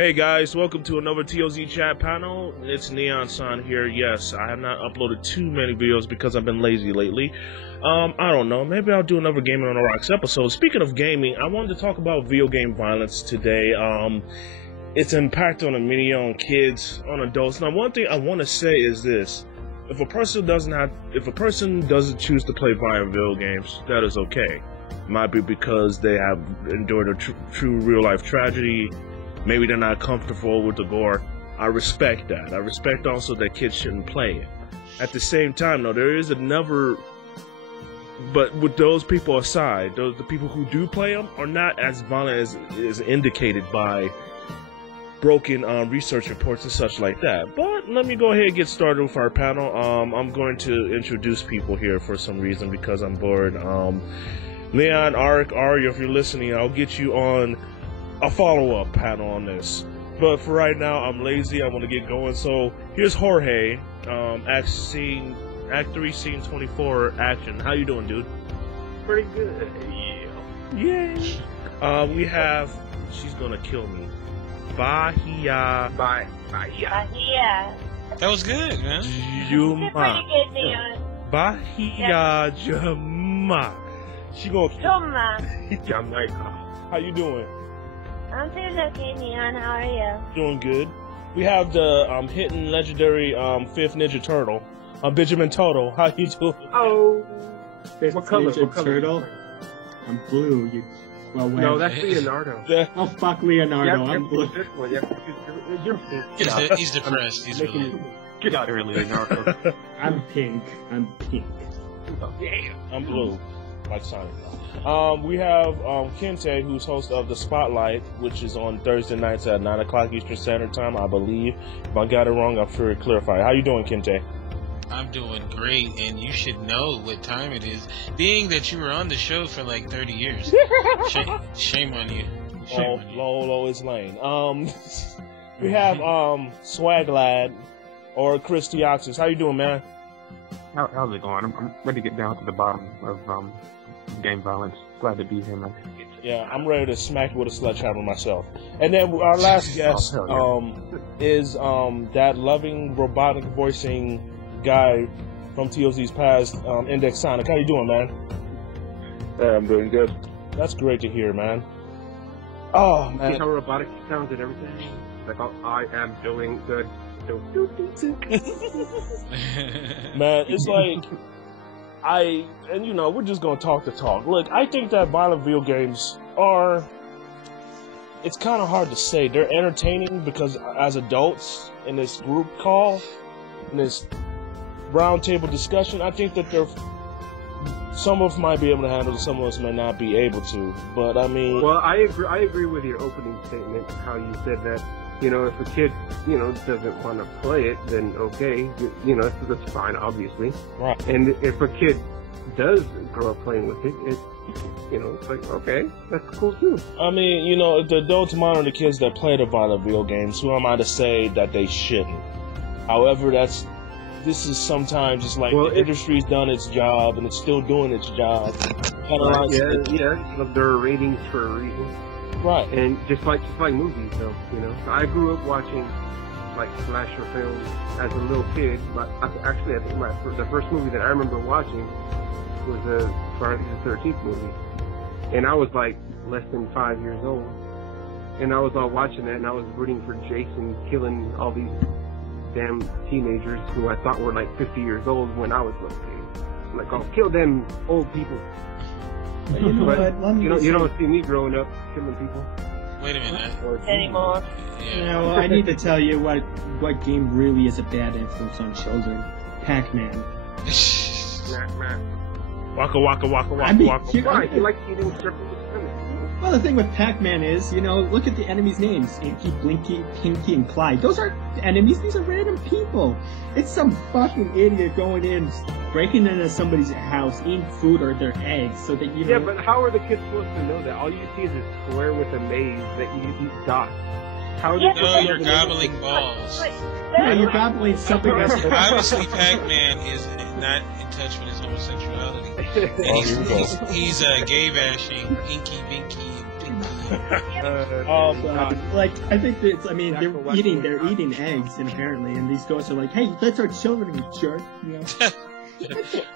Hey guys, welcome to another TOZ chat panel. It's Neon San here. Yes, I have not uploaded too many videos because I've been lazy lately. I don't know, maybe I'll do another Gaming on the Rocks episode. Speaking of gaming, I wanted to talk about video game violence today. Its impact on the media, on kids, on adults. Now, one thing I want to say is this. If a person doesn't choose to play violent video games, that is okay. It might be because they have endured a true real-life tragedy. Maybe they're not comfortable with the gore. I respect that. I respect also that kids shouldn't play it. At the same time, though, there is another... But with those people aside, the people who do play them are not as violent as is indicated by broken research reports and such like that. But let me go ahead and get started with our panel. I'm going to introduce people here for some reason because I'm bored. Leon, Arik, Arya, if you're listening, I'll get you on a follow-up panel on this. But for right now, I'm lazy. I want to get going. So here's Jorge, Act 3, Scene 24, action. How you doing, dude? Pretty good. Yeah. Yay. We have, she's gonna kill me, Bahia. Bahia. That was good, man. Pretty good, Neon. Bahia Jama. She gonna kill me. Jamaica. How you doing? I'm doing okay, Neon. How are you? Doing good. We have the hidden legendary fifth Ninja Turtle, Benjamin Toto. How you doing? Oh. What color? Turtle? I'm blue. No, that's Leonardo. Oh, fuck Leonardo. I'm blue. This one. He's depressed. He's really... Get out of here, Leonardo. I'm pink. Yeah. I'm blue, like Sonic. We have Kente, who's host of The Spotlight, which is on Thursday nights at 9 o'clock Eastern Standard Time, I believe. If I got it wrong, I'm sure it clarified. How you doing, Kente? I'm doing great, and you should know what time it is, being that you were on the show for like 30 years. Shame on you. Low is lane. We have Swag Lad, or Chris Deoxys. How you doing, man? How's it going? I'm ready to get down to the bottom of game violence. Glad to be here, man. Yeah, I'm ready to smack with a sledgehammer myself. And then our last guest is that loving robotic voicing guy from TOZ's past, Index Sonic. How you doing, man? I'm doing good. That's great to hear, man. Oh, man. See how robotic sounds and everything? Like, I am doing good. Man, it's like... we're just gonna talk the talk. Look, I think that violent video games are... It's kind of hard to say. They're entertaining because as adults in this group call, in this roundtable discussion, I think that some of us might be able to handle it, some of us may not be able to. But I mean... Well, I agree with your opening statement, how you said that, if a kid, doesn't want to play it, then okay, that's fine, obviously. Right. And if a kid does grow up playing with it, it's like, okay, that's cool too. I mean, if the adults monitor the kids that play the violent video games, who am I to say that they shouldn't? However, this is sometimes just like the industry's done its job and it's still doing its job. There are ratings for a reason. Right. And just like movies, though, I grew up watching like slasher films as a little kid. But actually, I think the first movie that I remember watching was a Friday the 13th movie, and I was like less than 5 years old, and I was all watching that, and I was rooting for Jason killing all these damn teenagers who I thought were like 50 years old when I was a little kid. I'm like, oh, kill them old people. But you know what? You don't see me growing up killing people. Wait a minute. Anymore. Yeah. I need to tell you what game really is a bad influence on children. Pac-Man. Waka waka waka waka I mean, waka. Why? You like eating circles? Well, the thing with Pac-Man is, look at the enemies' names. Inky, Blinky, Pinky, and Clyde. Those aren't enemies, these are random people. It's some fucking idiot going in, breaking into somebody's house, eating food or their eggs, so that Yeah, but how are the kids supposed to know that? All you see is a square with a maze that you eat dots. How are they No, you're gobbling balls. Yeah, you're gobbling something that's... Obviously, Pac-Man is not in touch with his homosexuality. And he's gay bashing Inky, Binky, and Pinky, Like, I think it's, I mean, That's they're what eating eggs, and apparently, and these ghosts are like, hey, that's our children, you jerk, you know?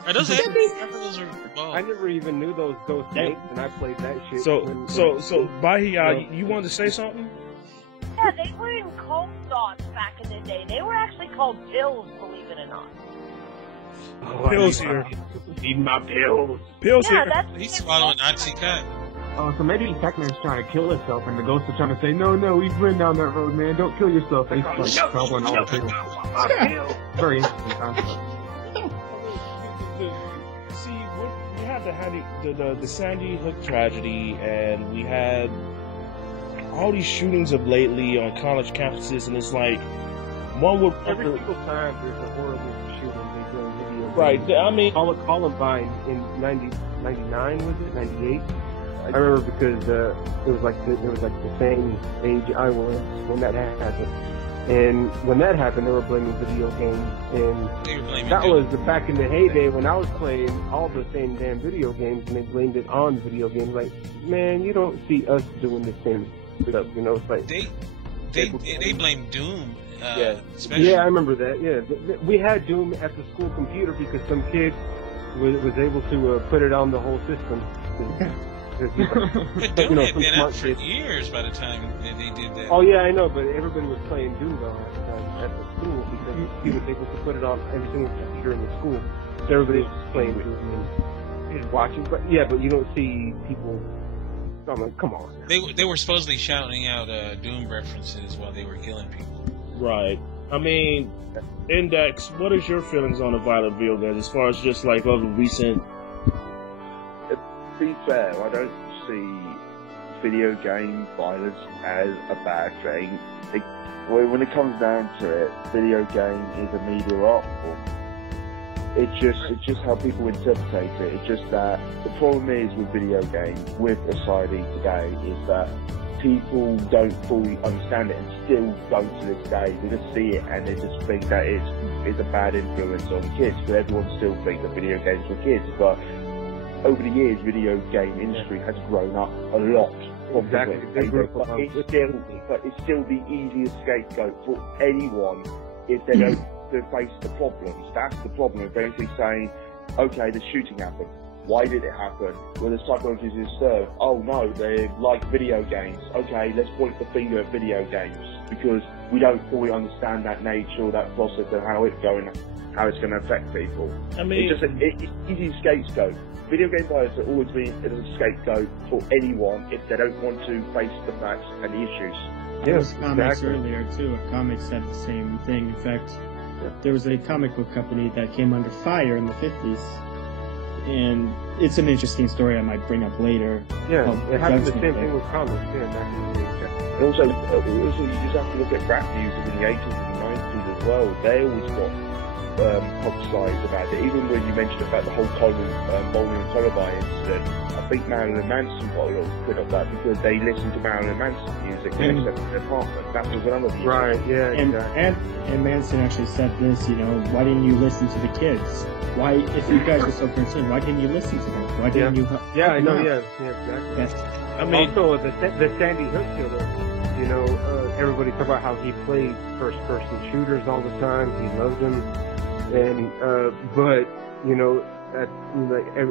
Are those eggs? I thought those were balls. I never even knew those ghost names, and I played that shit. So Bahia, No. you wanted to say something? Yeah, they weren't called thoughts back in the day. They were actually called pills, believe it or not. Pills here. Need my pills. Pills Yeah, here. that's He's swallowing Oxycut. Oh, so maybe Pac-Man's trying to kill himself, and the ghosts are trying to say, no, we've been down that road, man. Don't kill yourself. And he's like troubling all the pills. Very interesting concept. See, we had the Sandy Hook tragedy, and we had all these shootings of lately on college campuses, and it's like one would Every single time there's a horrible shooting, they do a video. right. I mean, Columbine in 99 was it? 98? I remember because it was like the same age I was when that happened. And when that happened, they were blaming video games, and They were blaming that Doom. was back in the heyday when I was playing all the same damn video games, and they blamed it on video games. Like, man, you don't see us doing the same stuff, you know? It's like They blame Doom. yeah, Especially. yeah, I remember that. Yeah, we had Doom at the school computer because some kid was able to put it on the whole system. But You Doom know, had some been smart out for kids. years by the time that they did that. Oh yeah, I know, but everybody was playing Doom though at the school because he was able to put it on every single computer in the school. So everybody was just playing Doom and watching. But yeah, but you don't see people. I'm like, come on. They were supposedly shouting out Doom references while they were killing people. right. I mean, Index, what is your feelings on the violent video games as far as just like all the recent? To be fair, I don't see video game violence as a bad thing. When it comes down to it, video game is a media art form. It's just how people interpret it. It's just that the problem is with video games, with society today, is that people don't fully understand it and still go to this day. They just see it and they just think that it's a bad influence on kids. But everyone still thinks that video games for kids. But over the years, video game industry has grown up a lot. Exactly. But it's still the easiest scapegoat for anyone if they don't face the problems. That's the problem of basically saying, okay, the shooting happened. Why did it happen? Well, the psychology is served. Oh no, they like video games. Okay, let's point the finger at video games because we don't fully understand that nature, that process, and how it's going to affect people. I mean, It's just an easy scapegoat. Video game violence has always been a scapegoat for anyone if they don't want to face the facts and the issues. There was comics exactly. earlier too. Comics said the same thing. In fact, there was a comic book company that came under fire in the 50s, and it's an interesting story I might bring up later. Yeah, Oh, it happened the Judgment same Day. thing with comics. Yeah, back in the day. And also, you just have to look at rap music in the 80s and the 90s as well. They always got publicised about it. Even when you mentioned about the whole bowling and Columbine incident, I think Marilyn Manson got a little bit of that because they listened to Marilyn Manson music when they slept in their apartment. That was another reason. Right. Yeah. And, Exactly. and Manson actually said this, you know, why didn't you listen to the kids? Why, if you guys are so concerned, why didn't you listen to them? Why didn't you? Yeah, I know. No. Yeah. Exactly. Yes. I mean, Also, the Sandy Hook killer, you know, everybody talk about how he played first-person shooters all the time. He loved them, and but you know,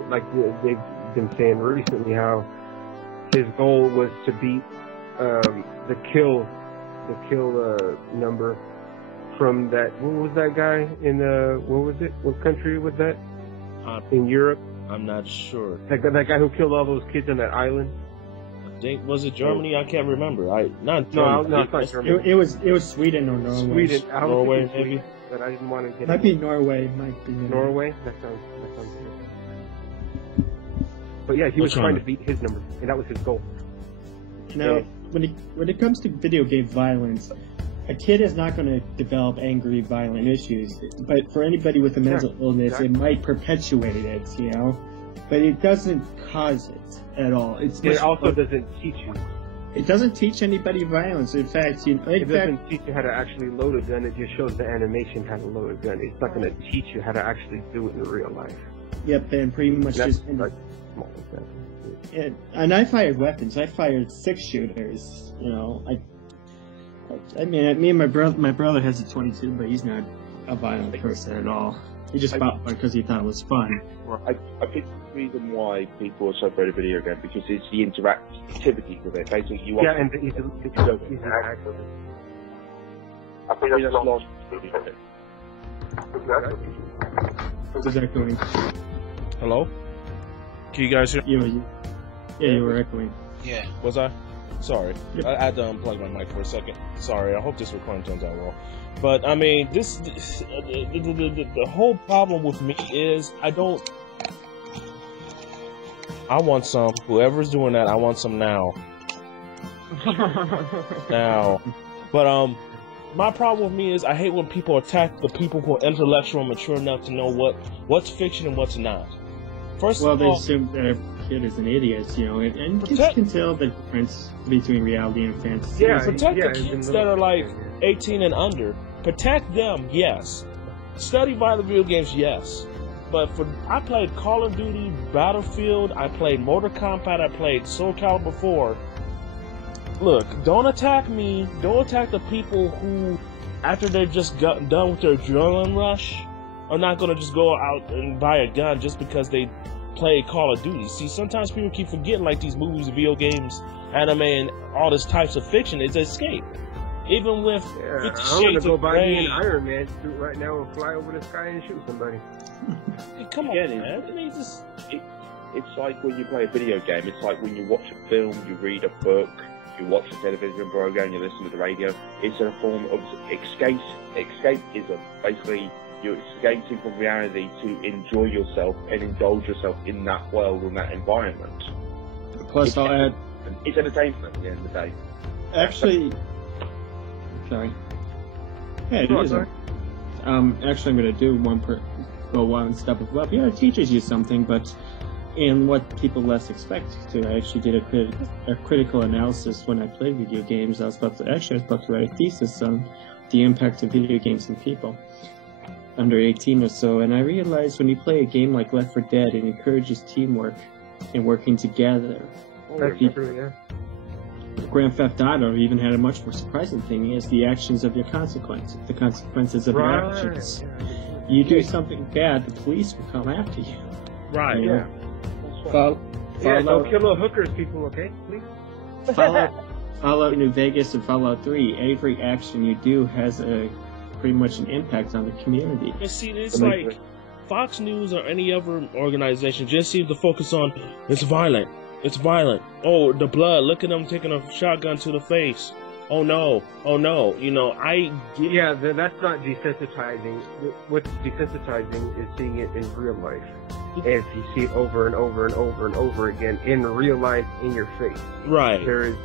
like they've been saying recently, how his goal was to beat the kill number from that. What was that guy in what country was that? In Europe. I'm not sure. That guy who killed all those kids on that island. I think was it Germany? I can't remember. Not No, Germany. it's not Germany. It was Sweden or Norway. Sweden. I was Norway, thinking maybe? Sweden, but I didn't want to get Might be Norway. Might be Norway. That sounds good. But yeah, he was Which one? trying to beat his number, and that was his goal. Now, when it comes to video game violence, a kid is not going to develop angry, violent issues. But for anybody with a mental illness, exactly. it might perpetuate it, you know. But it doesn't cause it at all. It also doesn't teach you. It doesn't teach anybody violence. In fact, It doesn't teach you how to actually load a gun. It just shows the animation how to load a gun. It's not going to teach you how to actually do it in real life. yep, and pretty much That's just like small example. and I fired weapons. I fired 6-shooters. You know, I mean, me and my brother has a 22, but he's not a violent person at all. He just bought one because he thought it was fun. I think the reason why people are so afraid of video games because it's the interactivity with it. Basically, you yeah, and he's interactive. I think that's lost. Was echoing. Hello? Can you guys hear? You were echoing. Yeah. Was I? Sorry. Yep. I had to unplug my mic for a second. Sorry, I hope this recording turns out well. But, I mean, the whole problem with me is I want some. Whoever's doing that, I want some now. Now. But, my problem with me is I hate when people attack the people who are intellectual and mature enough to know what's fiction and what's not. First Well, of they all, assume that a kid is an idiot, you know, and kids can tell the difference between reality and fantasy. Yeah, protect yeah, the it's kids in that the- are like 18 and under. Protect them, yes. Study violent video games, yes. But I played Call of Duty, Battlefield, I played Mortal Kombat, I played Soul Calibur 4. Look, don't attack me. Don't attack the people who, after they're just done with their adrenaline rush, are not going to just go out and buy a gun just because they play Call of Duty. See, sometimes people keep forgetting, like, these movies, video games, anime, and all this types of fiction is escape. Even with 50 I'm gonna Shades go of buy me Grey. an Iron Man suit right now and fly over the sky and shoot somebody. Hey, come on, man. I mean, just... It's like when you play a video game. It's like when you watch a film, you read a book, you watch a television program, you listen to the radio. It's a form of escapism. Basically, you're escaping from reality to enjoy yourself and indulge yourself in that world and that environment. Plus, I'll add. It's entertainment at the end of the day. Actually, sorry. Yeah, it is. Actually, I'm going to do one step above. Yeah, it teaches you something, but in what people less expect to. I actually did a critical analysis when I played video games. I was about to write a thesis on the impact of video games on people under 18 or so, and I realized when you play a game like Left 4 Dead, it encourages teamwork and working together. That's true, yeah. Grand Theft Auto even had a much more surprising thing, is the actions of your consequences, the consequences of your actions. You do something bad, the police will come after you. Right. You know? Yeah. Yeah, Fallout, don't kill no hookers, people, okay? Please? Fallout New Vegas and Fallout 3, every action you do has pretty much an impact on the community. And see, it's like Fox News or any other organization just seems to focus on it's violent. It's violent. Oh, the blood. Look at them taking a shotgun to the face. Oh no. Oh no. You know, Yeah, that's not desensitizing. What's desensitizing is seeing it in real life. And if you see it over and over and over and over again in real life in your face. Right. There is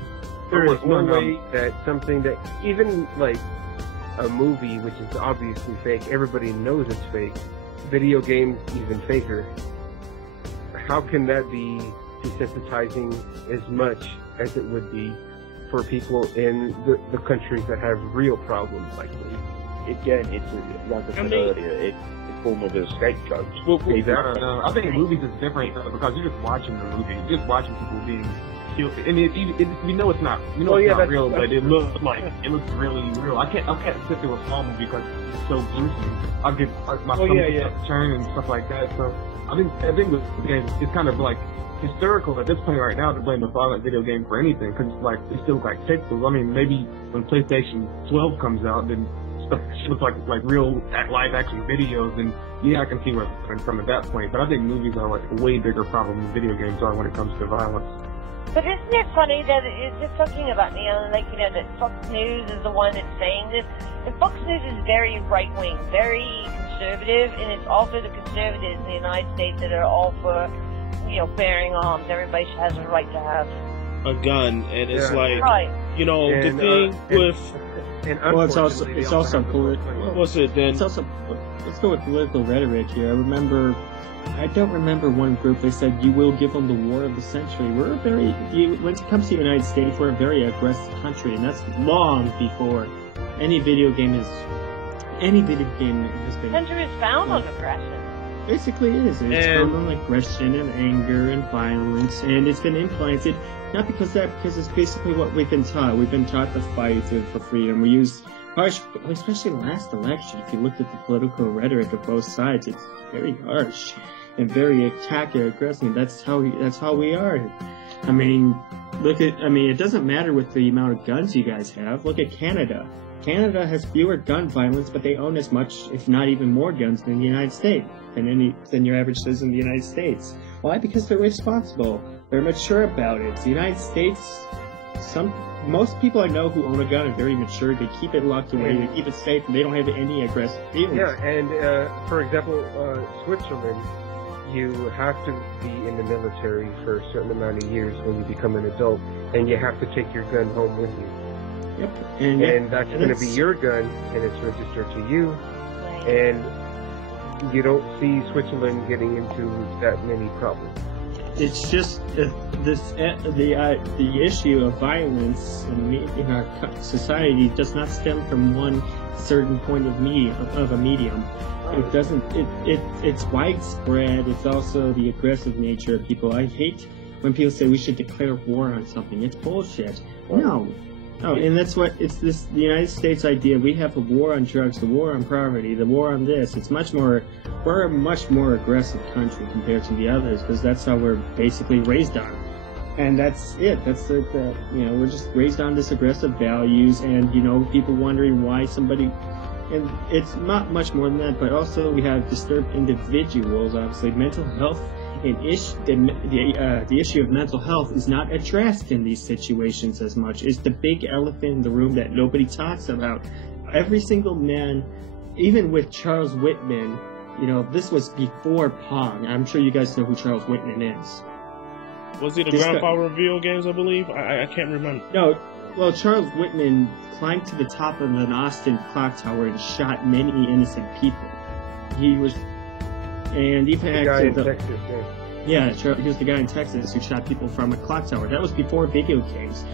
no way that something that, even like a movie which is obviously fake, everybody knows it's fake, video games even faker, how can that be desensitizing as much as it would be for people in the countries that have real problems like this? Again, it's like I said earlier, it's a form of a scapegoat. Exactly. I think movies is different because you're just watching the movie, you're just watching people being killed. I mean, we know it's not, it's not real, but it looks really real. I can't sit there with a small movie because it's so gruesome. I'll get my stomach turn and stuff like that. So I think with games, it's kind of like hysterical at this point right now to blame a violent video game for anything, because it's still like pixels. I mean, maybe when PlayStation 12 comes out, then stuff looks like real live action videos, and I can see where it's coming from at that point. But I think movies are like a way bigger problem than video games are when it comes to violence. But isn't it funny that it's just talking about Neon, like, you know, that Fox News is the one that's saying this? And Fox News is very right-wing, very conservative, and it's also the conservatives in the United States that are all for, you know, bearing arms. Everybody has a right to have a gun, and it's like, right. You know, And, the thing with... Well, it's also political. What's it then? It's also, let's go with political rhetoric here. I don't remember one group, they said, you will give them the war of the century. When it comes to the United States, we're a very aggressive country, and that's long before any video game has been. Country is found on aggression. Basically, it is. It's And- from aggression and anger and violence, and it's been implanted not because it's basically what we've been taught. We've been taught to fight for freedom. We use harsh, especially last election. If you looked at the political rhetoric of both sides, it's very harsh and very aggressive. That's how we are. I mean, it doesn't matter with the amount of guns you guys have. Look at Canada. Canada has fewer gun violence, but they own as much, if not even more, guns than the United States, than your average citizen in the United States. Why? Because they're responsible. They're mature about it. The United States, most people I know who own a gun are very mature. They keep it locked away. They keep it safe, and they don't have any aggressive feelings. Yeah, and for example, Switzerland, you have to be in the military for a certain amount of years when you become an adult, and you have to take your gun home with you. Yep. And that's going to be your gun, and it's registered to you. And you don't see Switzerland getting into that many problems. It's just the issue of violence in our society does not stem from one certain point of a medium. It doesn't. It's widespread. It's also the aggressive nature of people. I hate when people say we should declare war on something. It's bullshit. No, and that's what the United States idea. We have a war on drugs, the war on poverty, the war on this. We're a much more aggressive country compared to the others because that's how we're basically raised on. And that's it. That's we're just raised on this aggressive values, and people wondering why somebody. And it's not much more than that, but also we have disturbed individuals. Obviously, mental health and the issue of mental health is not addressed in these situations as much. It's the big elephant in the room that nobody talks about. Every single man, even with Charles Whitman, this was before Pong. I'm sure you guys know who Charles Whitman is. Was he the grandfather of video games, I believe? I can't remember. No, well, Charles Whitman climbed to the top of an Austin clock tower and shot many innocent people. He was... And even the guy in Texas, yeah, he was the guy in Texas who shot people from a clock tower. That was before video games.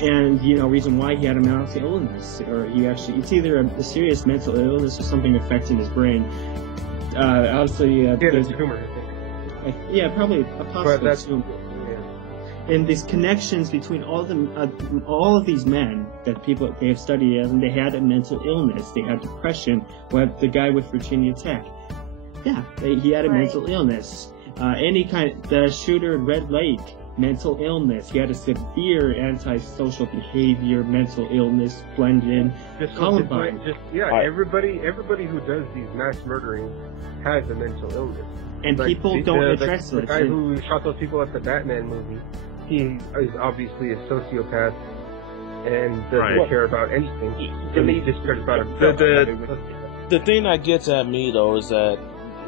And, reason why he had a mental illness, or it's either a serious mental illness or something affecting his brain. Obviously, there's a tumor, I think. Yeah, probably a possible tumor. Yeah. And these connections between all of these men that they have studied, and they had a mental illness, they had depression. The guy with Virginia Tech, he had a mental illness. The shooter in Red Lake, mental illness. He had a severe antisocial behavior, mental illness blended in. Columbine. Everybody who does these mass murderings has a mental illness. And people don't address it. The guy who shot those people at the Batman movie, he is obviously a sociopath and doesn't care about anything. He just cares about himself. The thing that gets at me, though, is that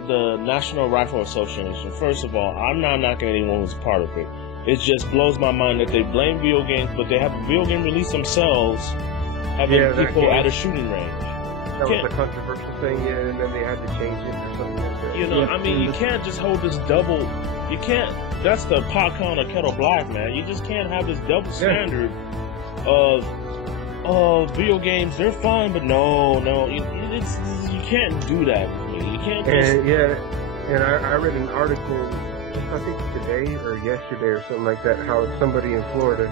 the National Rifle Association, first of all, I'm not knocking anyone who's part of it. It just blows my mind that they blame video games, but they have a video game release themselves, having people at a shooting range. That was a controversial thing, and then they had to change it or something like that. You can't just hold this double. You can't. That's the pot calling a kettle black, man. You just can't have this double standard of video games. They're fun, but no, you can't do that with me. You can't just... And I read an article, I think today or yesterday or something like that, how somebody in Florida,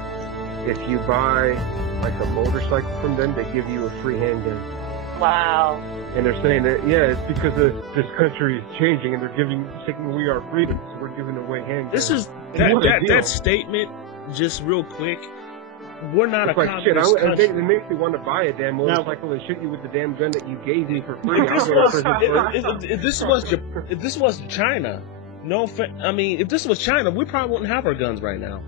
if you buy like a motorcycle from them, they give you a free handgun. Wow. And they're saying that, it's because this country is changing and they're taking away our freedom, so we're giving away handguns. This is that statement, just real quick. We're not a communist country. It makes me want to buy a damn motorcycle and shoot you with the damn gun that you gave me for free. If this was China, if this was China, we probably wouldn't have our guns right now.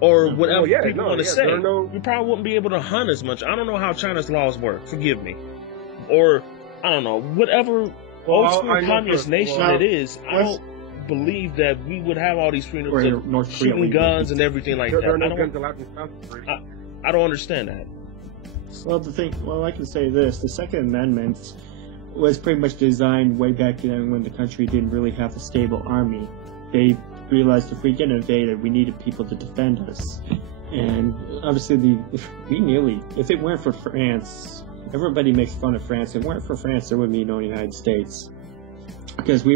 Or whatever people want to say. We probably wouldn't be able to hunt as much. I don't know how China's laws work. Forgive me. Or, I don't know, whatever old school communist nation it is, I don't believe that we would have all these freedoms of shooting guns and everything like that. There are no guns allowed in South Korea. I don't understand that. Well, I can say this. The Second Amendment was pretty much designed way back then when the country didn't really have a stable army. They realized if we get invaded, we needed people to defend us. And obviously, if it weren't for France, everybody makes fun of France. If it weren't for France, there would be no United States. because we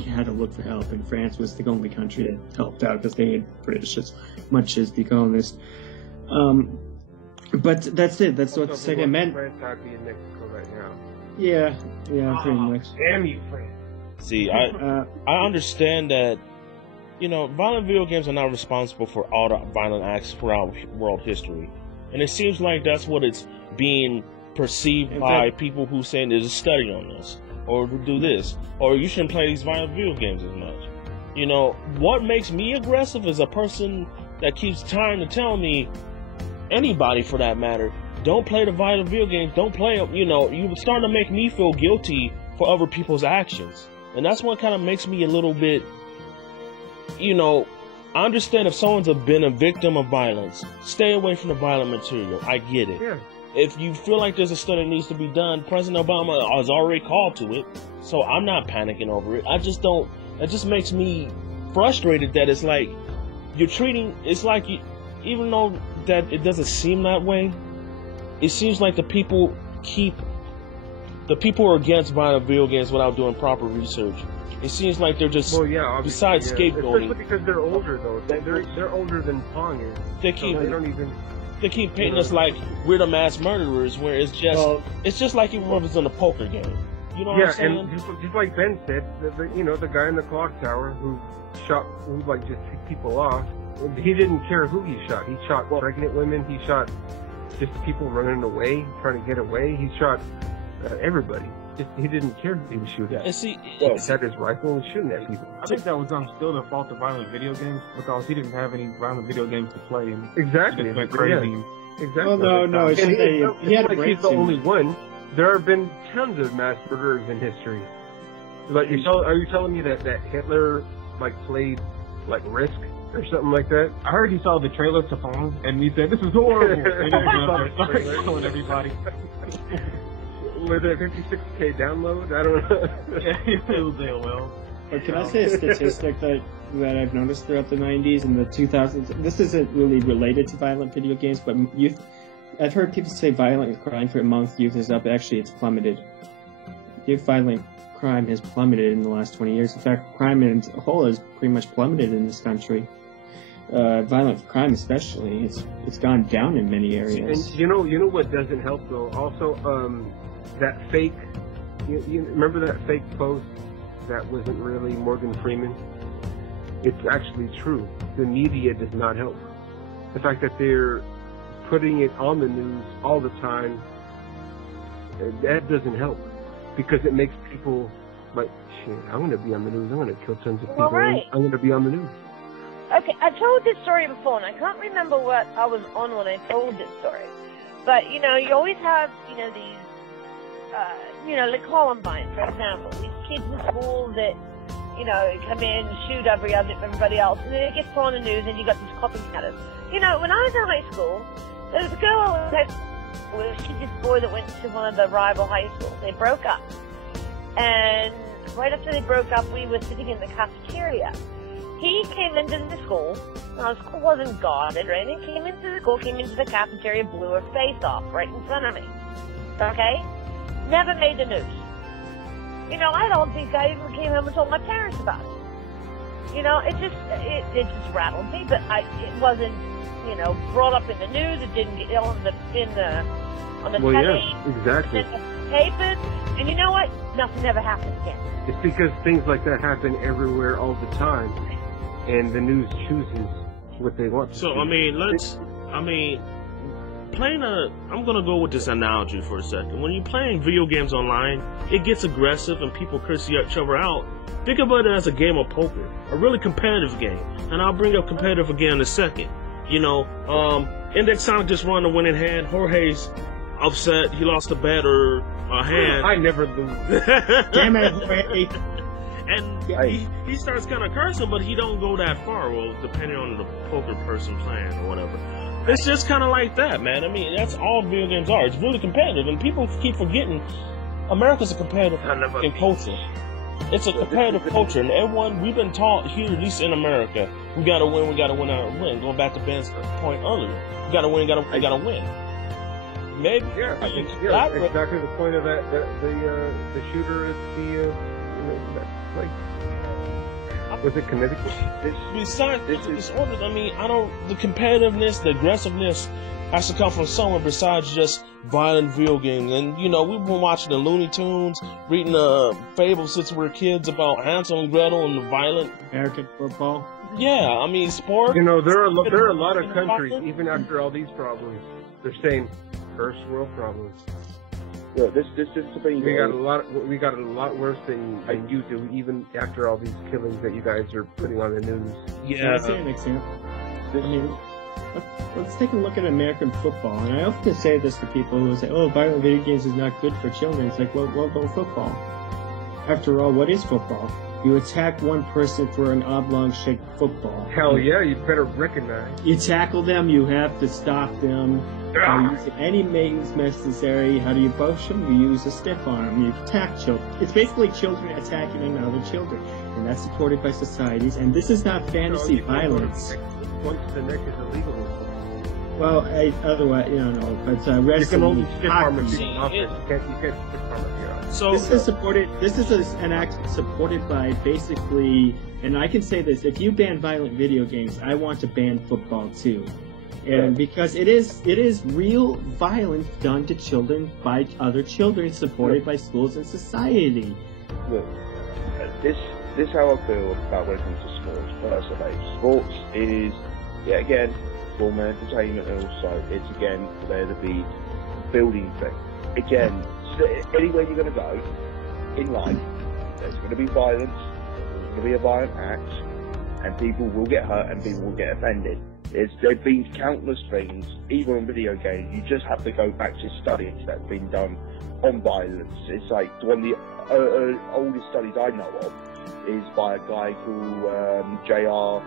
had to look for help, and France was the only country that helped out because they had British as much as the colonists. But that's it. That's what the second meant. France had to be in Mexico right now. Yeah, pretty much. Damn you, France. See, I understand that, violent video games are not responsible for all the violent acts throughout world history. And it seems like that's what it's being perceived by people who saying there's a study on this, or do this, or you shouldn't play these violent video games as much. What makes me aggressive is a person that keeps trying to tell me, anybody for that matter, don't play the violent video games, don't play them, you're starting to make me feel guilty for other people's actions. And that's what kind of makes me a little bit, I understand if someone's been a victim of violence, stay away from the violent material. I get it. Yeah. If you feel like there's a study that needs to be done, President Obama has already called to it, so I'm not panicking over it. It just makes me frustrated that it's like, even though that it doesn't seem that way, it seems like the people are against violent video games without doing proper research. It seems like they're just, besides scapegoating. Especially because they're older, though. They're older than Pong is. They keep painting us like we're the mass murderers, where it's just like even if it's in a poker game. You know what I'm saying? And just like Ben said, the guy in the clock tower who just ticked people off, he didn't care who he shot. He shot pregnant women. He shot just people running away, trying to get away. He shot everybody. He didn't care who he was shooting at. He had his rifle and shooting at people. I think that was still the fault of violent video games, because he didn't have any violent video games to play, and exactly. he just went crazy. Yeah. Exactly. Well, no, it's just he had a break. He's the only one. There have been tons of mass murderers in history. Like, are you telling me that Hitler played Risk or something like that? I heard he saw the trailer to Pong, and he said, "This is horrible." And then he started killing everybody. With a 56K download? I don't know. Yeah, it was AOL. But can I say a statistic that I've noticed throughout the 90s and the 2000s? This isn't really related to violent video games, but I've heard people say violent crime amongst youth is up. Actually, it's plummeted. Youth violent crime has plummeted in the last 20 years. In fact, crime as a whole has pretty much plummeted in this country. Violent crime especially, it's gone down in many areas. And you know what doesn't help though? Also, that fake, you remember that fake post that wasn't really Morgan Freeman? It's actually true. The media does not help. The fact that they're putting it on the news all the time, that doesn't help, because it makes people like, shit, I'm going to be on the news, I'm going to kill tons of people, right. I'm going to be on the news. Okay, I told this story before, and I can't remember what I was on when I told this story. But, you always have, these, like Columbine, for example. These kids in school that, come in and shoot everybody else, and then it gets put on the news, and you got these copycatters. When I was in high school, there was a girl with this boy that went to one of the rival high schools. They broke up. And right after they broke up, we were sitting in the cafeteria. He came into the school. Now, the school wasn't guarded or anything. Came into the cafeteria, blew her face off right in front of me. Okay? Never made the news. I don't think I even came home and told my parents about it. It just rattled me, but it wasn't, brought up in the news. It didn't get on the telly. Yeah, exactly. In the papers. And you know what? Nothing ever happened again. It's because things like that happen everywhere all the time, and the news chooses what they want to So, do. I'm gonna go with this analogy for a second. When you're playing video games online, it gets aggressive and people curse each other out. Think about it as a game of poker, a really competitive game. And I'll bring up competitive again in a second. Index Sonic just won the winning hand. Jorge's upset. He lost a bet or a hand. I never lose. Damn it, Jorge. And he starts kind of cursing, but he don't go that far. Well, depending on the poker person playing or whatever. It's just kind of like that, man. I mean, that's all video games are. It's really competitive, and people keep forgetting America's a competitive culture. It's a competitive culture, and everyone, we've been taught here, at least in America, we gotta win, we gotta win, Going back to Ben's point earlier, we gotta win, we gotta win. Maybe exactly the point of that. The shooter at Was it Connecticut? Besides disorders, I mean, the competitiveness, the aggressiveness has to come from somewhere besides just violent video games. And, you know, we've been watching the Looney Tunes, reading fables since we were kids about Hansel and Gretel and the violent American football. Yeah, I mean, sport. You know, there are a lot of countries, even after all these problems, they're saying first world problems. Yeah, this just to be. We got a lot worse than you do, even after all these killings that you guys are putting on the news. Yeah. I'll say an example. I mean, let's take a look at American football. And I often say this to people who say, "Oh, violent video games is not good for children." It's like, well, go football. After all, what is football? You attack one person for an oblong-shaped football. Hell yeah, you better recognize. You tackle them, you have to stop them. You use any means necessary. How do you push them? You use a stiff arm. You attack children. It's basically children attacking another children. And that's supported by societies. And this is not fantasy violence. Once the neck is illegal. Well, otherwise, you don't know. But wrestling, you can only stiff arm a people in office. You can't stiff arm a people. So this is supported. This is an act supported by basically, and I can say this: if you ban violent video games, I want to ban football too, and because it is real violence done to children by other children, supported by schools and society. Look, this how I feel about when it comes to sports. Personally, sports is again form of entertainment, and also it's again there to be building thing. Again. Anywhere you're going to go in life, there's going to be violence, there's going to be a violent act, and people will get hurt and people will get offended. There've been countless things, even on video games. You just have to go back to studies that's been done on violence. It's like one of the oldest studies I know of is by a guy called J.R.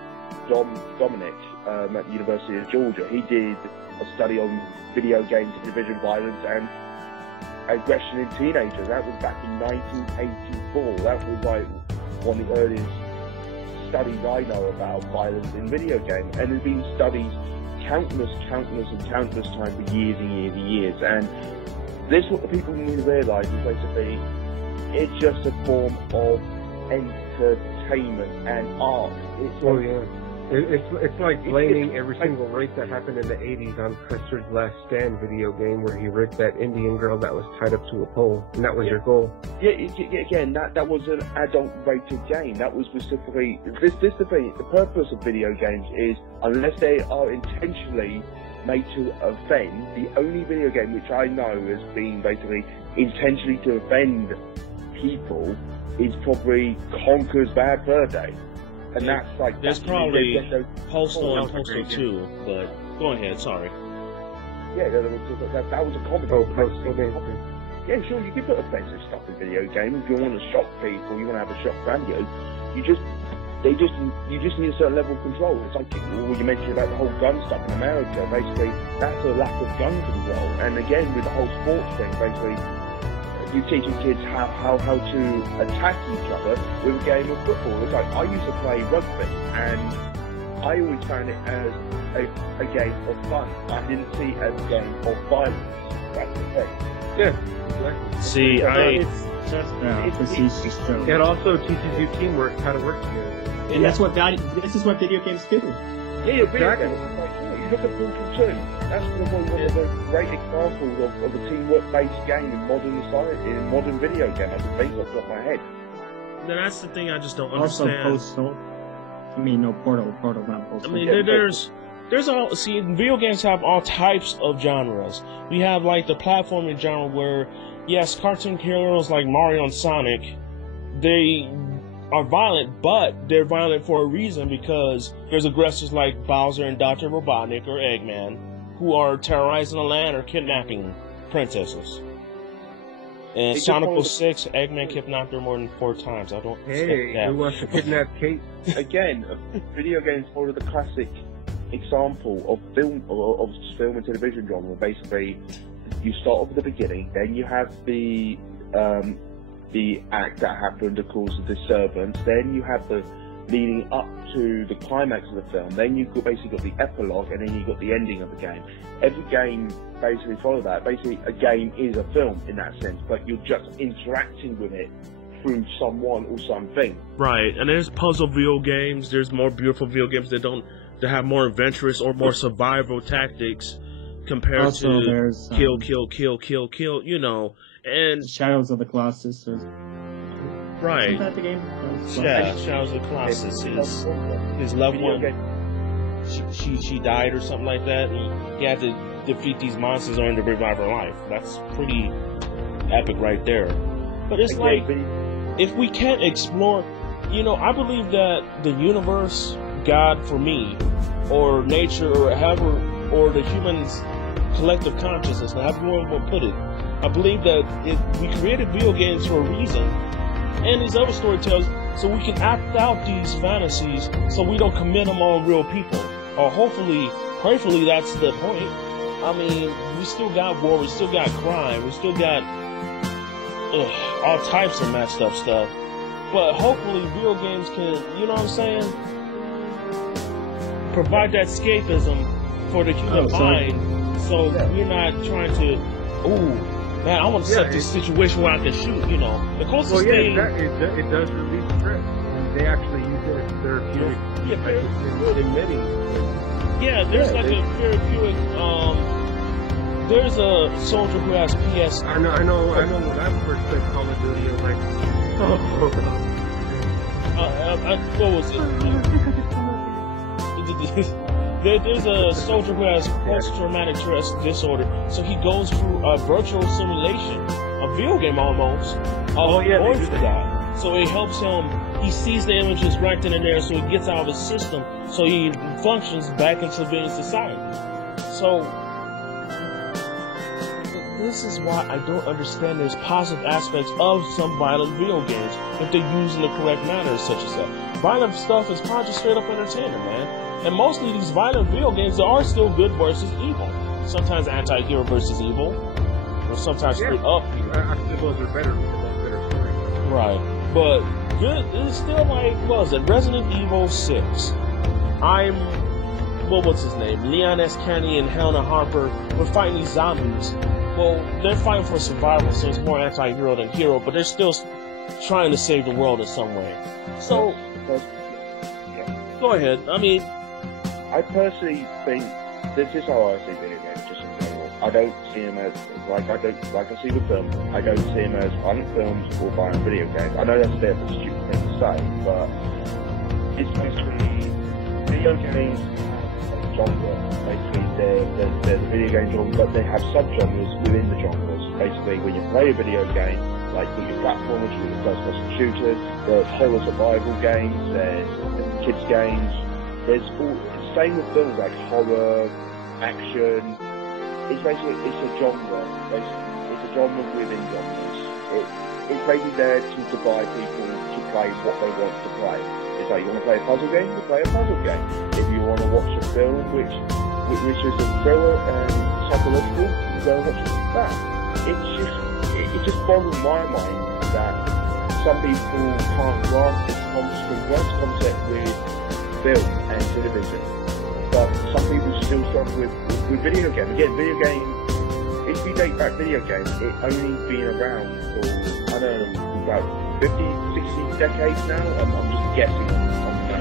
Dominic at the University of Georgia. He did a study on video games, television violence, and aggression in teenagers. That was back in 1984. That was like one of the earliest studies I know about violence in video games. And there's been studies countless times for years and years and years. And this what the people need to realise is basically it's just a form of entertainment and art. It's like blaming every single rape that happened in the 80s on Custer's Last Stand video game where he raped that Indian girl that was tied up to a pole, and that was your goal. Yeah, again, that was an adult-rated game. That was specifically... This the thing, the purpose of video games is, unless they are intentionally made to offend, the only video game which I know has been basically intentionally to offend people is probably Conker's Bad Fur Day. And that's like... There's probably Postal and Postal 2, but go ahead, sorry. Yeah, that was a comedy. Oh, Postal game. Yeah, sure, you can put offensive stuff in video games. If you want to shock people, you want to have a shock value, you just need a certain level of control. It's like what you mentioned about the whole gun stuff in America. Basically, that's a lack of gun control. And again, with the whole sports thing, basically, you teaching kids how to attack each other with a game of football. It's like, I used to play rugby, and I always found it as a game of fun. I didn't see it as a game of violence. That's the thing. Yeah, exactly. See, It's just facetious joke. It also teaches you teamwork, how to work together. And this is what video games do. Yeah, exactly. You look at Brutal 2. That's probably one of the great examples of a teamwork-based game in modern society, in modern video game. I can think off the top of my head. Now that's the thing I just don't Also, understand. Postal. I mean, no, Portal, not Postal. I mean, there's all... See, video games have all types of genres. We have, like, the platforming genre where, yes, cartoon heroes like Mario and Sonic, they are violent, but they're violent for a reason, because there's aggressors like Bowser and Dr. Robotnik or Eggman who are terrorizing the land or kidnapping princesses. In Sonic 06, Eggman kidnapped her more than 4 times. I don't Hey, who wants to kidnap Kate? Again, video games follow the classic example of film and television genre. Basically, you start off at the beginning, then you have the act that happened that caused the disturbance, then you have the leading up to the climax of the film, then you've basically got the epilogue, and then you've got the ending of the game. Every game basically follows that. Basically, a game is a film in that sense, but you're just interacting with it through someone or something. Right, and there's puzzle video games. There's more beautiful video games that have more adventurous or more survival tactics compared also, to there's, kill, you know, and Shadows of the Colossus. Right. Isn't that the game? Yeah, Shadows of the Colossus. His loved one, she died or something like that, and he had to defeat these monsters in order to revive her life. That's pretty epic right there. But it's like, if we can't explore, you know, I believe that the universe, God for me, or nature, or however, or the human's collective consciousness, however you want to put it, I believe that we created video games for a reason, and these other storytellers, so we can act out these fantasies so we don't commit them on real people. Or hopefully, prayerfully, that's the point. I mean, we still got war, we still got crime, we still got all types of messed up stuff. But hopefully video games can, you know what I'm saying, provide that escapism for the human mind, so we're not trying to, ooh, man, I want to set this situation where I can shoot, you know. The closest thing... it does release stress. They actually use it as therapeutic. Yeah, there's like a therapeutic, there's a soldier who has PS. I know. When I first played Call of Duty, I was like, what was it? There's a soldier who has post-traumatic stress disorder, so he goes through a virtual simulation, a video game almost, of going through that. So it helps him. He sees the images right then and there, so he gets out of his system, so he functions back in civilian society. So this is why I don't understand there's positive aspects of some violent video games if they're used in the correct manner, such as that. Violent stuff is probably just straight up entertainment, man. And mostly these violent video games are still good versus evil. Sometimes anti-hero versus evil, or sometimes straight up evil. I think those are better because those better stories. Right, but good. It's still like, what was it? Resident Evil 6. What was his name? Leon S. Kennedy and Helena Harper were fighting these zombies. Well, they're fighting for survival, so it's more anti-hero than hero, but they're still trying to save the world in some way. So, go ahead. I mean, I personally think this is how I see video games, just in general. I don't see them as like I see with films. I don't see them as violent films or violent video games. I know that's a bit of a stupid thing to say, but it's basically video games have a genre. Basically, they're the video game genre, but they have subgenres within the genres. Basically, when you play a video game, like your platformers, with the first-person shooters, there's horror survival games, there's kids games. There's all, same with films like horror, action. It's basically, it's a genre. Basically, it's a genre within genres. It's basically there to divide people to play what they want to play. It's like, you want to play a puzzle game, you play a puzzle game. If you want to watch a film which is a thriller and psychological, you go and watch that. It just boggles my mind that some people can't grasp this concept with film and television, but some people still struggle with video games. Again, video games, if you date back video games, it's only been around for, I don't know, about 50, 60 decades now. I'm just guessing.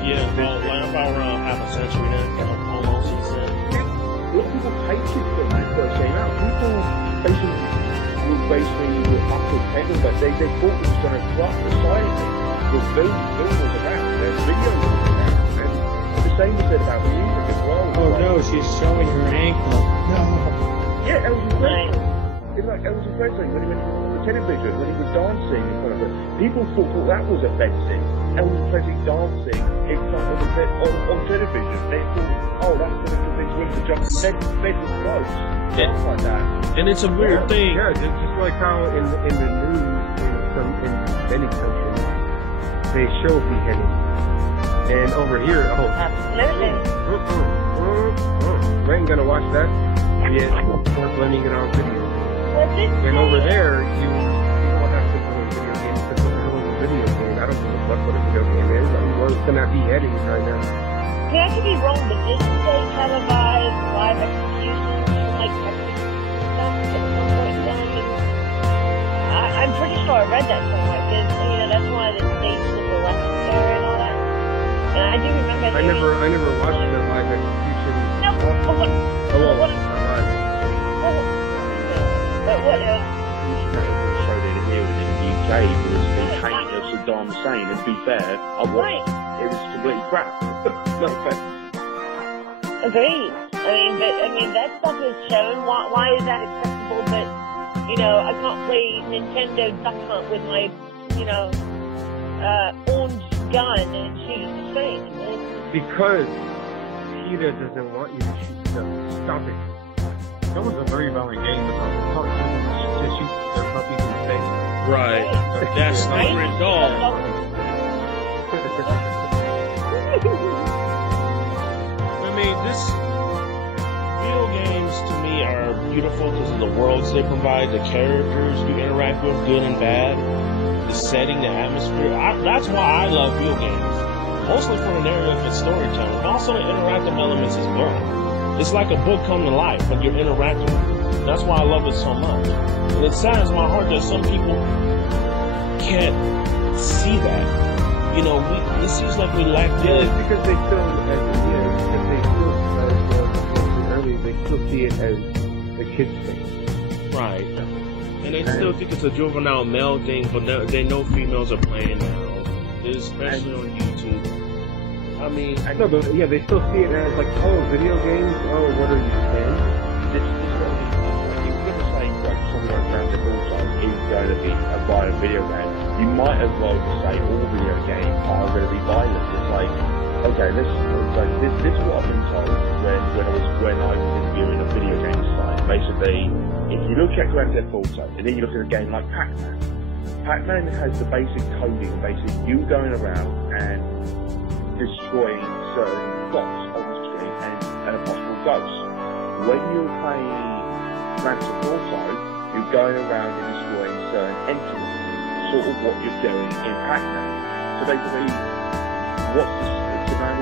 About around half a century now, almost. A lot of people hated it when it first came out. People basically were up to heaven, but they thought it was going to corrupt society. But film was around, there's video was around. The same was said about music as well. Oh no, she's showing her ankle. No. Yeah, Elvis Presley. It's like Elvis Presley when he went on the television, when he was dancing in front of her. People thought that was offensive. Elvis Presley dancing in front of on television. They thought, oh, that's going to convince women to jump bed with clothes. Stuff like that. And it's a weird thing. Yeah, just like how in the news in many countries they show beheadings. And over here, Absolutely. We ain't gonna watch that. Yet we're blending it on video. And over there, you don't have to play video games because it's a video game. I don't give a fuck what a video game is. I'm looking at beheadings right now. Okay, I could be wrong, but didn't they televise live executions from like Texas stuff at some point then? I'm pretty sure I read that somewhere, because, you know, that's one of the states with the lessons there and all that. And I do remember I never watched the live execution. No, but what? Oh, But what? So they here in the UK was the hate of Saddam Hussein. And to be fair, I watched it was completely crap. No offense. Agreed. I mean, that stuff is shown. Why is that acceptable? But you know, I can't play Nintendo Duck Hunt with my, you know, orange gun and shoot the screen. Because PETA doesn't want you to shoot stuff. Stop it. That was a very violent game because the pup to shoot their puppies in the face. Right. That's not a dog. I mean, video games to me are beautiful because of the worlds they provide, the characters you interact with, good and bad, the setting, the atmosphere. That's why I love video games. Mostly for the narrative and storytelling, but also the interactive elements as well. It's like a book come to life when you're interacting with it. That's why I love it so much. And it saddens my heart that some people can't see that. You know, it seems like we lack the... Yeah, it's because they still, they still see it as a kid's thing. Right. And they still think it's a juvenile male thing, but they know females are playing now. Especially on YouTube. I mean, no, but yeah, they still see it as like, oh, video games. Oh, what are you saying? This is what I mean. If you're going to say like something like Grand Theft Auto is going to be a violent video game, you might as well say all video games are going to be violent. It's like, okay, this is what I've been told when I was interviewing a video game site. Basically, if you look at Grand Theft Auto and then you look at a game like Pac-Man. Pac-Man has the basic coding, basically you going around and destroying certain dots on the screen and a possible ghost. When you're playing Grand Theft Auto, you're going around and destroying certain entities, sort of what you're doing in Pac-Man. So basically,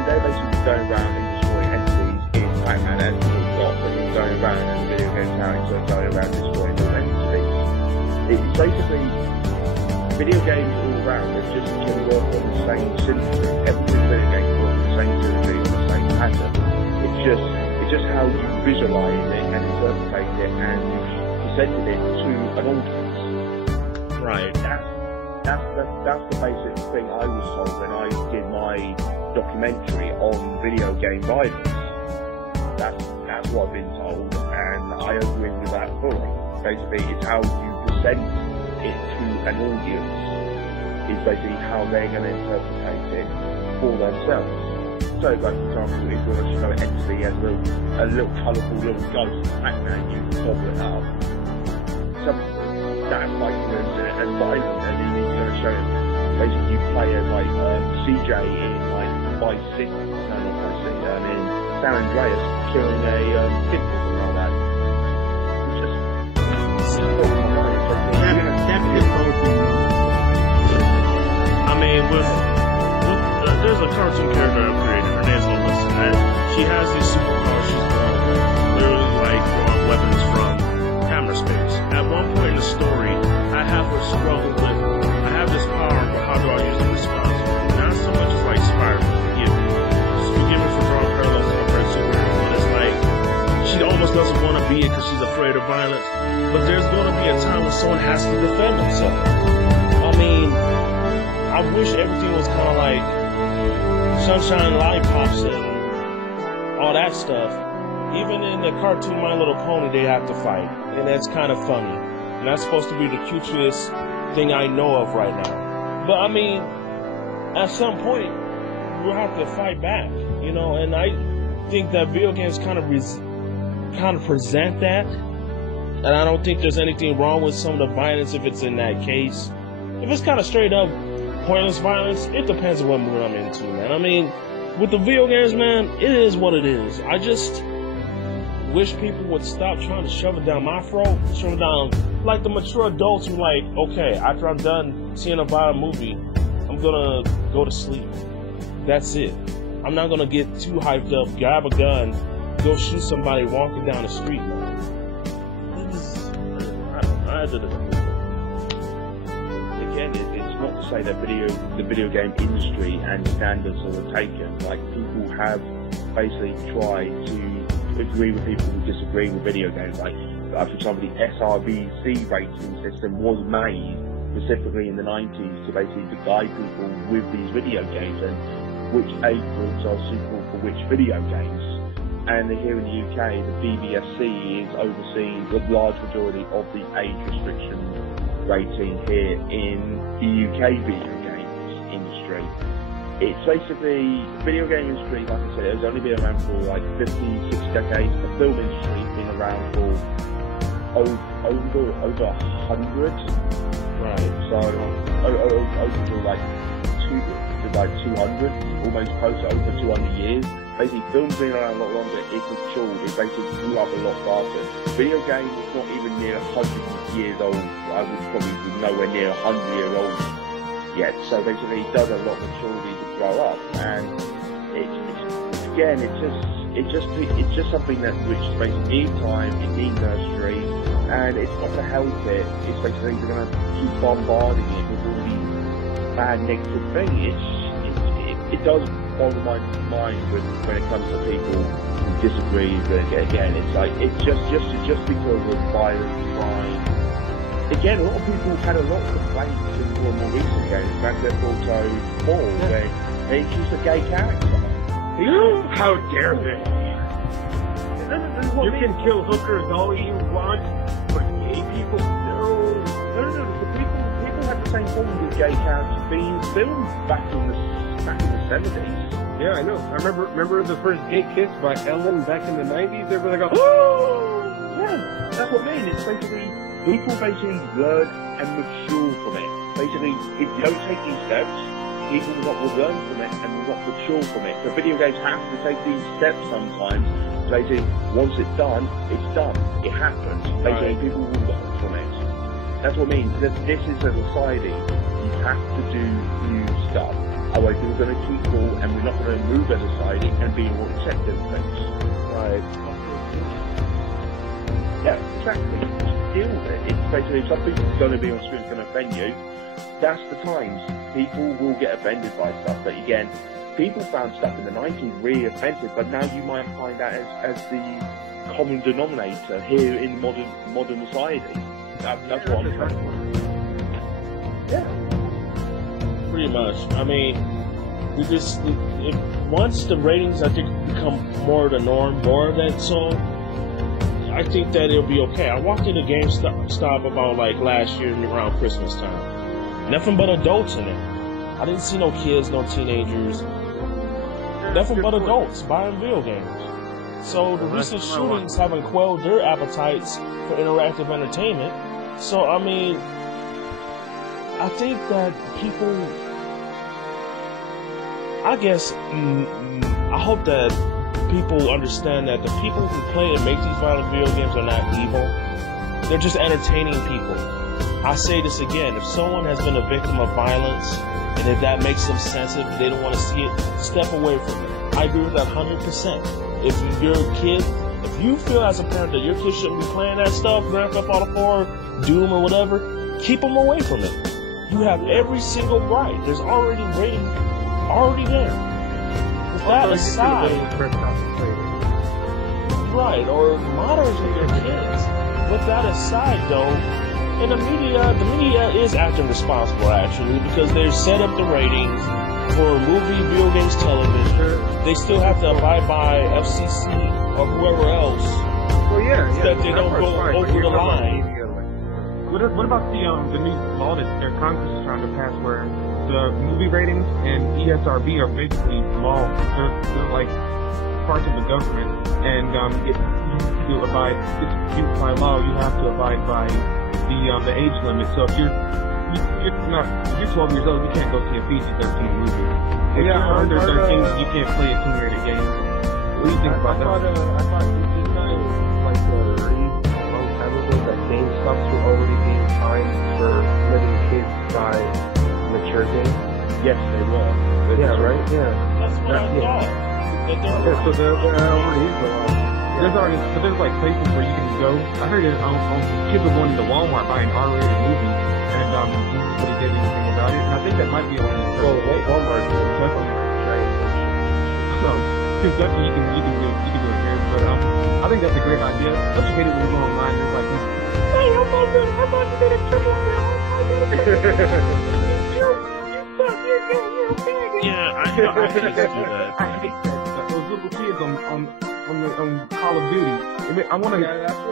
they're basically going around and destroying entities in Pac-Man as little dots, and you're going around and the video game town, so going around destroying those entities. It's basically video games all around that just can work on the same symmetry. Every video game can work on the same symmetry, on the same pattern. It's just how you visualize it and interpret it and you presented it to an audience. Right. That's the basic thing I was told when I did my documentary on video game violence. That's what I've been told, and I agree with that fully. Basically, it's how you present it to an audience is basically how they're going to interpret it for themselves. So, like for example, if you want to show an entity as a little colourful little ghost, Pac-Man, you gobble it up. That's like as violent, and then you're going to show it. Basically, you play as like CJ in like Vice City, in San Andreas, killing a kid and all that. I mean, there's a cartoon character I've created. Her name's Melissa, and she has these superpowers. She's literally like drawing weapons from hammer space. At one point in the story, I have her struggling with, I have this power, but how do I use it responsibly? Not so much as like Spider-Man, forgive me for drawing parallels to her Superman, but it's like, she almost doesn't want to be it because she's afraid of violence. But there's going to be a time when someone has to defend themselves. I mean, I wish everything was kind of like Sunshine Lollipops and all that stuff. Even in the cartoon My Little Pony, they have to fight. And that's kind of funny. And that's supposed to be the cutest thing I know of right now. But I mean, at some point, we'll have to fight back, you know, and I think that video games kind of present that. And I don't think there's anything wrong with some of the violence if it's in that case. If it's kind of straight up pointless violence, it depends on what mood I'm into, man. I mean, with the video games, man, it is what it is. I just wish people would stop trying to shove it down my throat, shove it down like the mature adults who like, okay, after I'm done seeing a violent movie, I'm gonna go to sleep. That's it. I'm not gonna get too hyped up, grab a gun, go shoot somebody walking down the street, man. I did it. again, it's not to say that the video game industry and standards are taken. Like, people have basically tried to agree with people who disagree with video games. Like, for example, the SRVC rating system was made specifically in the 90s to basically guide people with these video games and which age groups are suitable for which video games. And here in the UK, the BBFC is overseeing the large majority of the age restriction rating here in the UK video games industry. It's basically, video game industry, like I said, it's only been around for like 50, 60 decades. The film industry has been around for over 100. Right. So, over like 200, almost close to over 200 years. Basically, film's been around a lot longer. It matured. It basically grew up a lot faster. Video games is not even near 100 years old. I would probably be nowhere near 100 years old yet. So basically, it does a lot of maturity to grow up, and it's just something that which basically needs time. It needs nursery, and it's not to help it. It's basically they're going to keep bombarding it with all these bad, negative things. It does bother my mind when it comes to people who disagree. But again, it's like it's just because of violence, crime. Again, a lot of people had a lot of complaints in more recent games. Grand Theft Auto 4, where they introduced a gay character. How dare they? You can kill hookers all you want, but gay people, no. People had the same problem with gay characters being filmed back in the 70s. Yeah, I know. I remember the first gay kiss by Ellen back in the 90s. They were like, oh, yeah, that's what I mean. It's basically people basically learn and mature from it. Basically, if you don't take these steps, people will learn from it and will not mature from it. So video games have to take these steps sometimes. Basically, once it's done, it's done. It happens. Basically, people will learn from it. That's what I mean. This is a society. You have to do new stuff. Otherwise, people are going to keep cool, and we're not going to move as a society and be more accepting of things. Right. Yeah, exactly. Deal with it. It's basically, if something's going to be on screen going to offend you, that's the times. People will get offended by stuff. But again, people found stuff in the 90s really offensive, but now you might find that as the common denominator here in modern society. That's what I'm saying. Yeah. Pretty much. I mean, once the ratings, I think, become more the norm, more of that song, I think that it'll be okay. I walked into GameStop about like last year around Christmas time. Nothing but adults in there. I didn't see no kids, no teenagers. Nothing but adults buying video games. So the recent shootings haven't quelled their appetites for interactive entertainment. So I mean, I think that people, I guess, I hope that people understand that the people who play and make these violent video games are not evil. They're just entertaining people. I say this again, if someone has been a victim of violence, and if that makes them sensitive, they don't want to see it, step away from it. I agree with that 100%. If your kid, if you feel as a parent that your kid shouldn't be playing that stuff, Grand Theft Auto 4, Doom or whatever, keep them away from it. You have every single right. There's already ratings already there. With that aside, right, or monitoring your kids. With that aside, though, and the media is acting responsible actually, because they've set up the ratings for movie, video games, television. They still have to abide by FCC or whoever else. Well, yeah, that they don't go over the line. What about the new law that their Congress is trying to pass, where the movie ratings and ESRB are basically law? They're like parts of the government, and if you abide by law, you have to abide by the age limit. So if you're 12 years old, you can't go see a PG-13 movie. If you're under 13, you can't play a Tomb Raider game. What do you think about that? I thought didn't I like read a long time ago that GameStops were already being fined for letting kids buy mature games? Yes, they were. Yeah, right? Yeah. That's what I thought. So there already is a law. there's like places where you can go. I heard it kids were going to Walmart buying R-rated movies, and nobody did anything about it. And I think that might be on Walmart is definitely right. Kentucky, you can do it here, but I think that's a great idea. Don't you hate it when you go online and it's like, hey, I'm about to get a triple Yeah, I hate to do that. I hate that. Those little kids on Call of Duty. I mean, I want to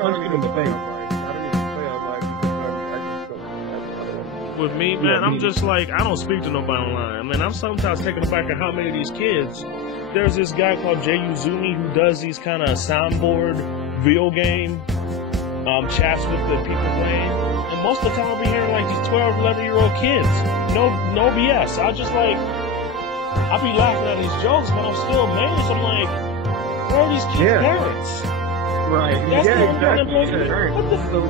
punch them in the face. With me, man, I'm just like, I don't speak to nobody online. I mean, I'm sometimes taken aback at how many of these kids. There's this guy called Jay Uzumi who does these kind of soundboard video game chats with the people playing. And most of the time I'll be hearing like these 12, 11-year-old kids. No BS. I'll be laughing at these jokes, but I'm still amazed. I'm like, where are these kids' parents? Right. That's the only one that blows me. What the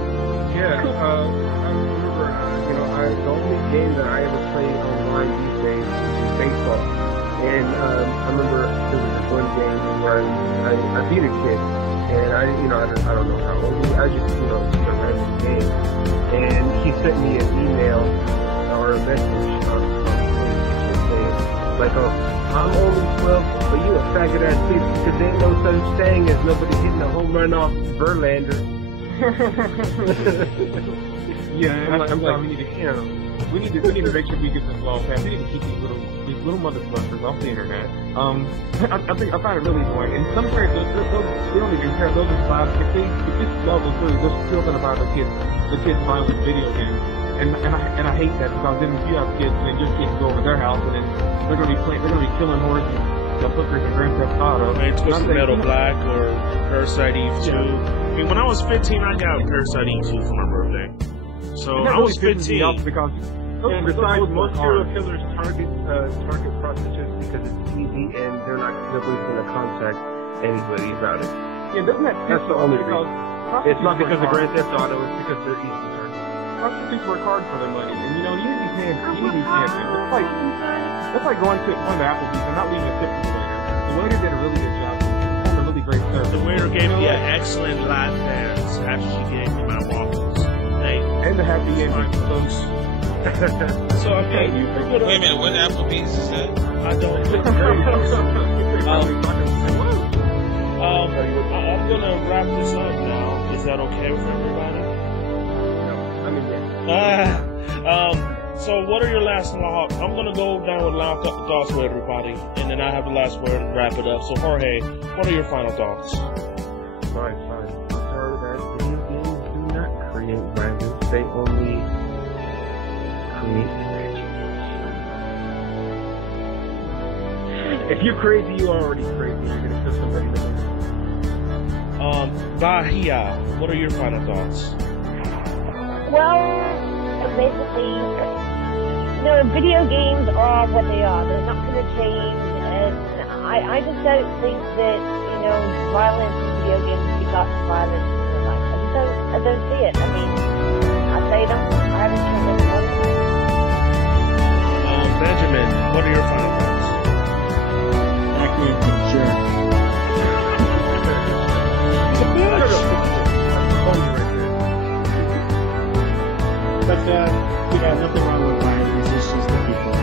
I remember, the only game that I ever played online these days is baseball. And I remember there was this one game where I beat a kid, and I don't know how old he was. I just, just a random game. And he sent me an email or a message on saying, like, I'm only 12, but you a faggot ass bitch, because there ain't no such thing as nobody hitting a home run off Verlander. Yeah, I'm like, we need to make sure we get this law passed. We need to keep these little motherfuckers off the internet. I find it really annoying. And some parents, they don't even care. Those are five. If this love is really, they're still gonna buy the kids violent video games. And I hate that, because then if you have kids and then your kids go over their house and then they're gonna be killing horses, hookers and Grand Theft Auto. Man, Twisted Metal Black or Parasite Eve 2. I mean, when I was 15, I got Parasite Eve 2 for my birthday. So I was 15. Because besides, most serial killers target prostitutes because it's easy and nobody's going to contact anybody about it. Yeah, that's the only reason. It's not because of Grand Theft Auto, it's because they're easy to target. Prostitutes work hard for their money, and you need these hands. That's like going to Applebee's and not leaving a tip for the waiter. The waiter did a really good job. Performed a really great service. The waiter gave me an excellent lap dance after she gave me my waffles. Hey, and the happy ending, folks. So I mean, wait a minute, what Applebee's is that? I don't. I'm gonna wrap this up now. Is that okay with everybody? No, I mean, yeah. So what are your last thoughts? I'm gonna go down with last thoughts with everybody, and then I have the last word and wrap it up. So Jorge, what are your final thoughts? Fine. I'm sorry that video games do not create violence. They only create imagination. If you're crazy, you're already crazy. You're gonna kill somebody. Bahia, what are your final thoughts? Well, basically, video games are what they are. They're not going to change, and I just don't think that, violence in video games becomes violence in real life. I don't see it. I mean, I say them, I haven't seen them before. Benjamin, what are your final thoughts? That game's a jerk. But, nothing wrong with violence, it's just the people.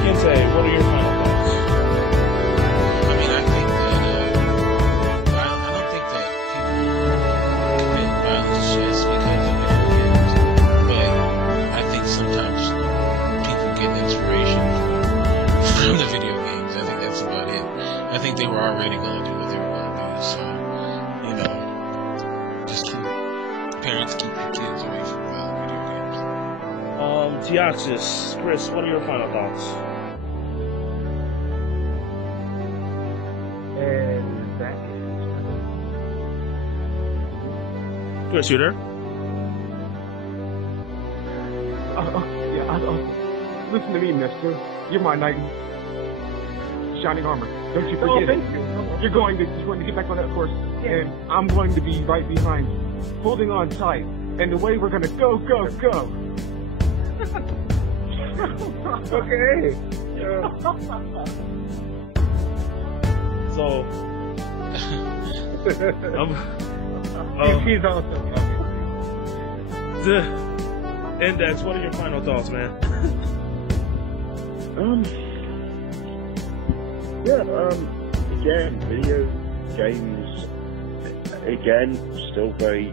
Kinte, what are your final thoughts? I mean, I think that, I don't think that people commit violence just because of video games, but I think sometimes people get inspiration from the video games. I think that's about it. I think they were already going to do what they were going to do, so, just parents keep your kids away from video games. Teoxis, Chris, what are your final thoughts? And that Chris, you there? Listen to me, mister. You're my knight in shining armor. Don't you forget it. You're going to get back on that horse, and I'm going to be right behind you, holding on tight. And the way we're going to go. okay. So, He's also the Index, what are your final thoughts, man? Again, video games, again, still very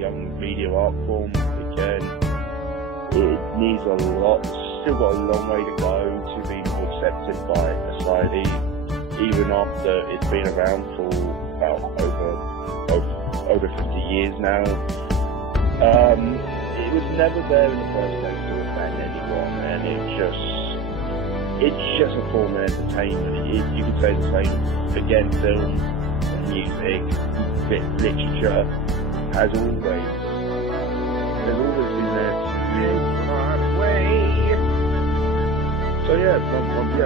young media art form. Again, it needs a lot, still got a long way to go to be more accepted by society, even after it's been around for about over 50 years now. It was never there in the first place to offend anyone, and it's just a form of entertainment. You could say the same again, film, music, literature has always been there to create our way. So yeah,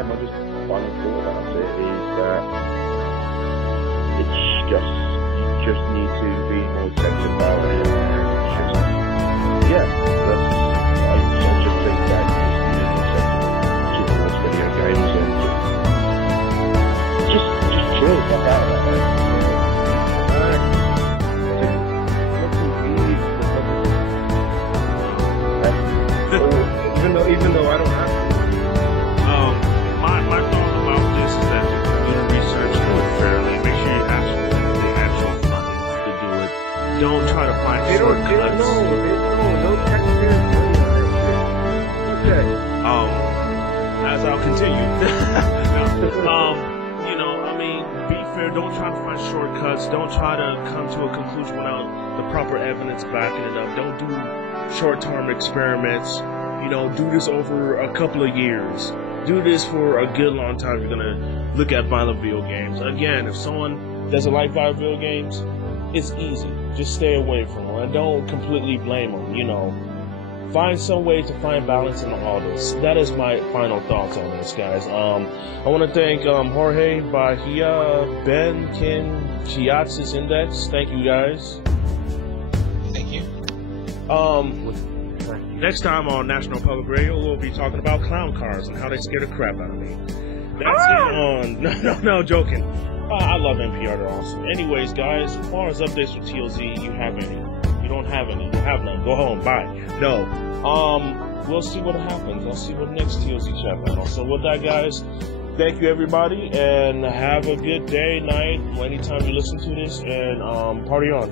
my just final thought about it is that it's you just need to be more accepted about it. I just think that you just need to watch video games and just chill the fuck out of it. Even though I don't have to. My thought about this is that you do the research, do it fairly, make sure you ask for the actual funding to do it. Don't try to find shortcuts. Don't taxpayers money on that shit. Okay. As I'll continue. Be fair, don't try to find shortcuts, don't try to come to a conclusion without the proper evidence backing it up. Don't do short-term experiments. Do this over a couple of years. Do this for a good long time. You're gonna look at violent video games. Again, if someone doesn't like violent video games, it's easy. Just stay away from them and don't completely blame them. Find some way to find balance in all this. That is my final thoughts on this, guys. I want to thank Jorge, Bahia, Ben, Ken, Chiatsis Index. Thank you, guys. Thank you. Next time on National Public Radio, we'll be talking about clown cars and how they scare the crap out of me. That's it on... No, joking. I love NPR, they're awesome. Anyways, guys, as far as updates for TOZ, you have any? You don't have any. You have none. Go home. Bye. No. We'll see what happens. I'll see what next TOZ chat panel. So with that, guys, thank you, everybody, and have a good day, night, anytime you listen to this, and party on.